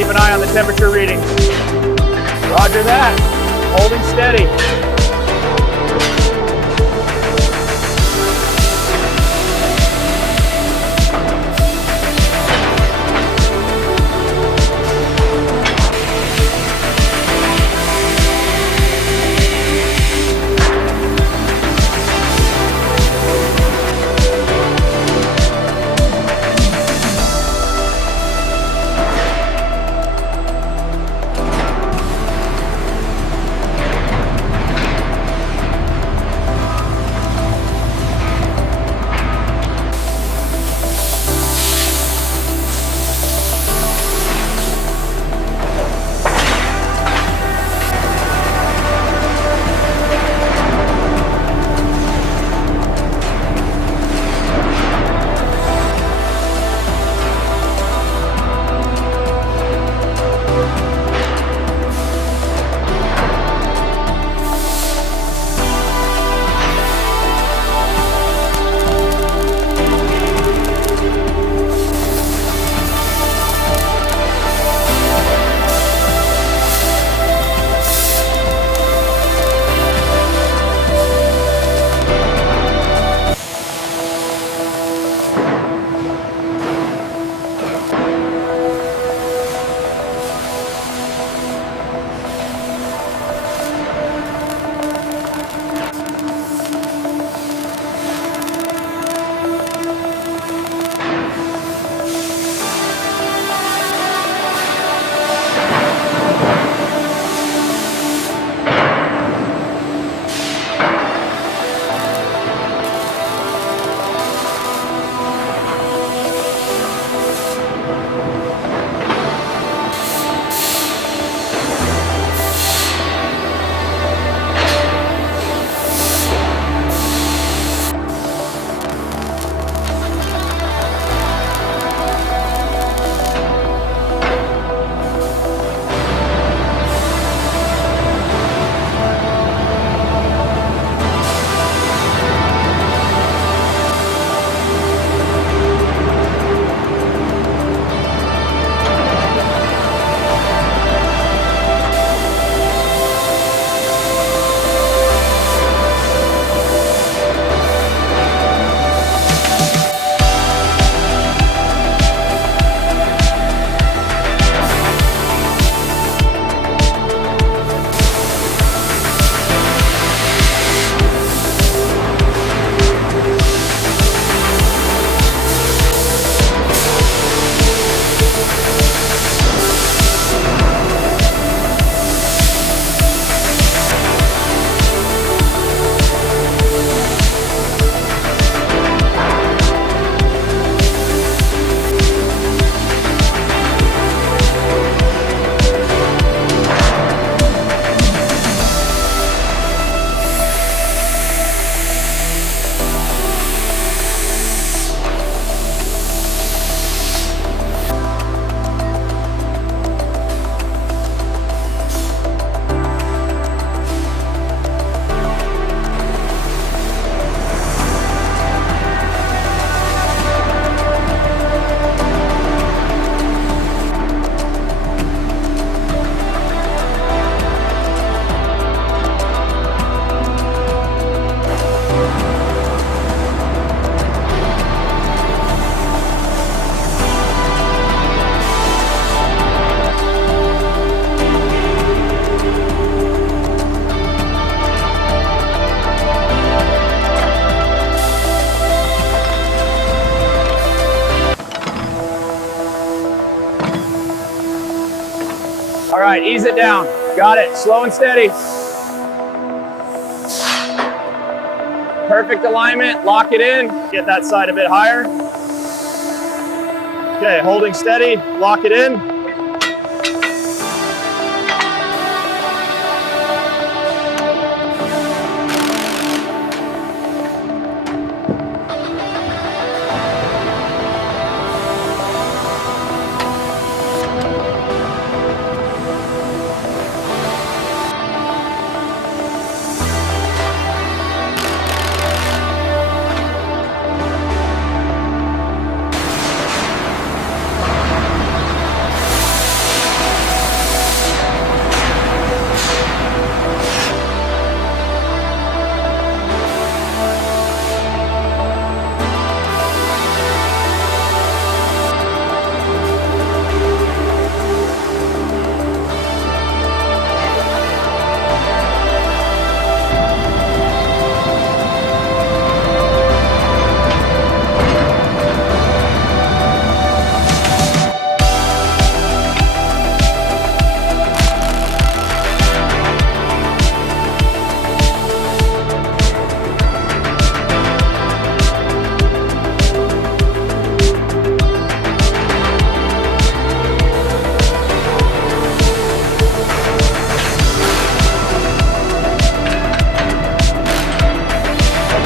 Keep an eye on the temperature readings. Roger that. Holding steady. right, ease it down. Got it, slow and steady. Perfect alignment, lock it in. Get that side a bit higher. Okay, holding steady, lock it in.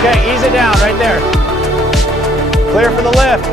Okay, ease it down right there. Clear for the lift.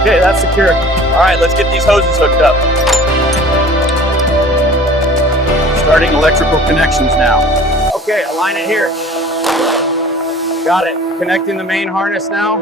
Okay, that's secure. All right, let's get these hoses hooked up. Starting electrical connections now. Okay, align it here. Got it. Connecting the main harness now.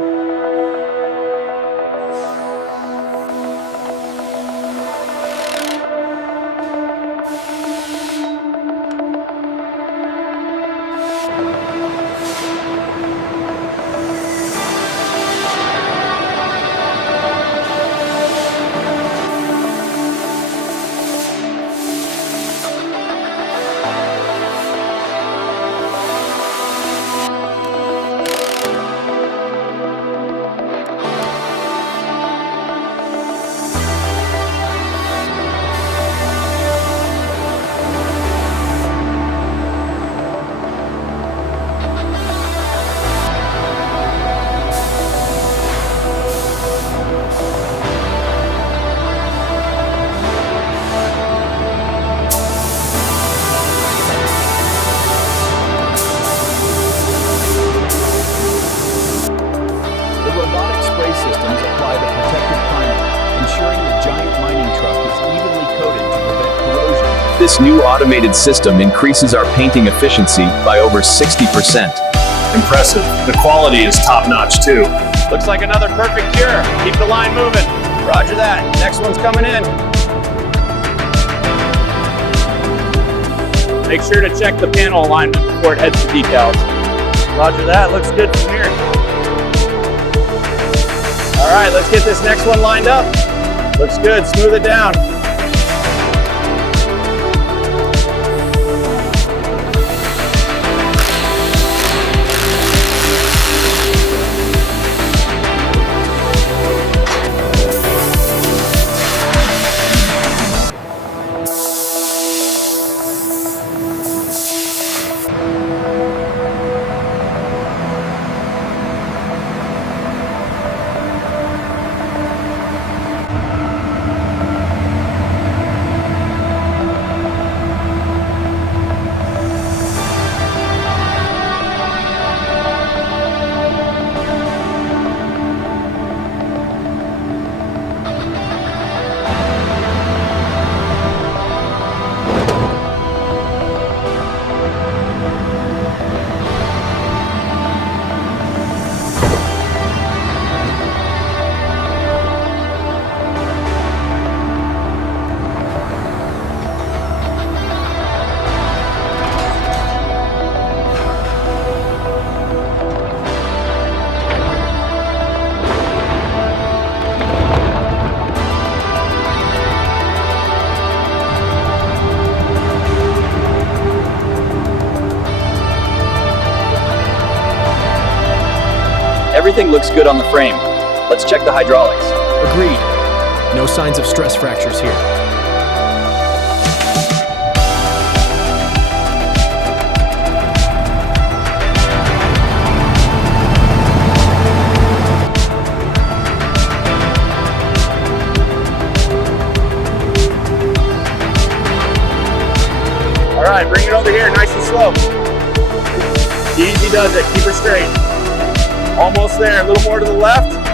The robotic spray systems apply the protective primer, ensuring the giant mining truck is evenly coated to prevent corrosion. This new automated system increases our painting efficiency by over 60%. Impressive. The quality is top-notch too. Looks like another perfect cure. Keep the line moving. Roger that. Next one's coming in. Make sure to check the panel alignment before it heads to decals. Roger that. Looks good from here. All right, let's get this next one lined up. Looks good. Smooth it down. Everything looks good on the frame. Let's check the hydraulics. Agreed. No signs of stress fractures here. All right, bring it over here, nice and slow. Easy does it, keep her straight. Almost there, a little more to the left.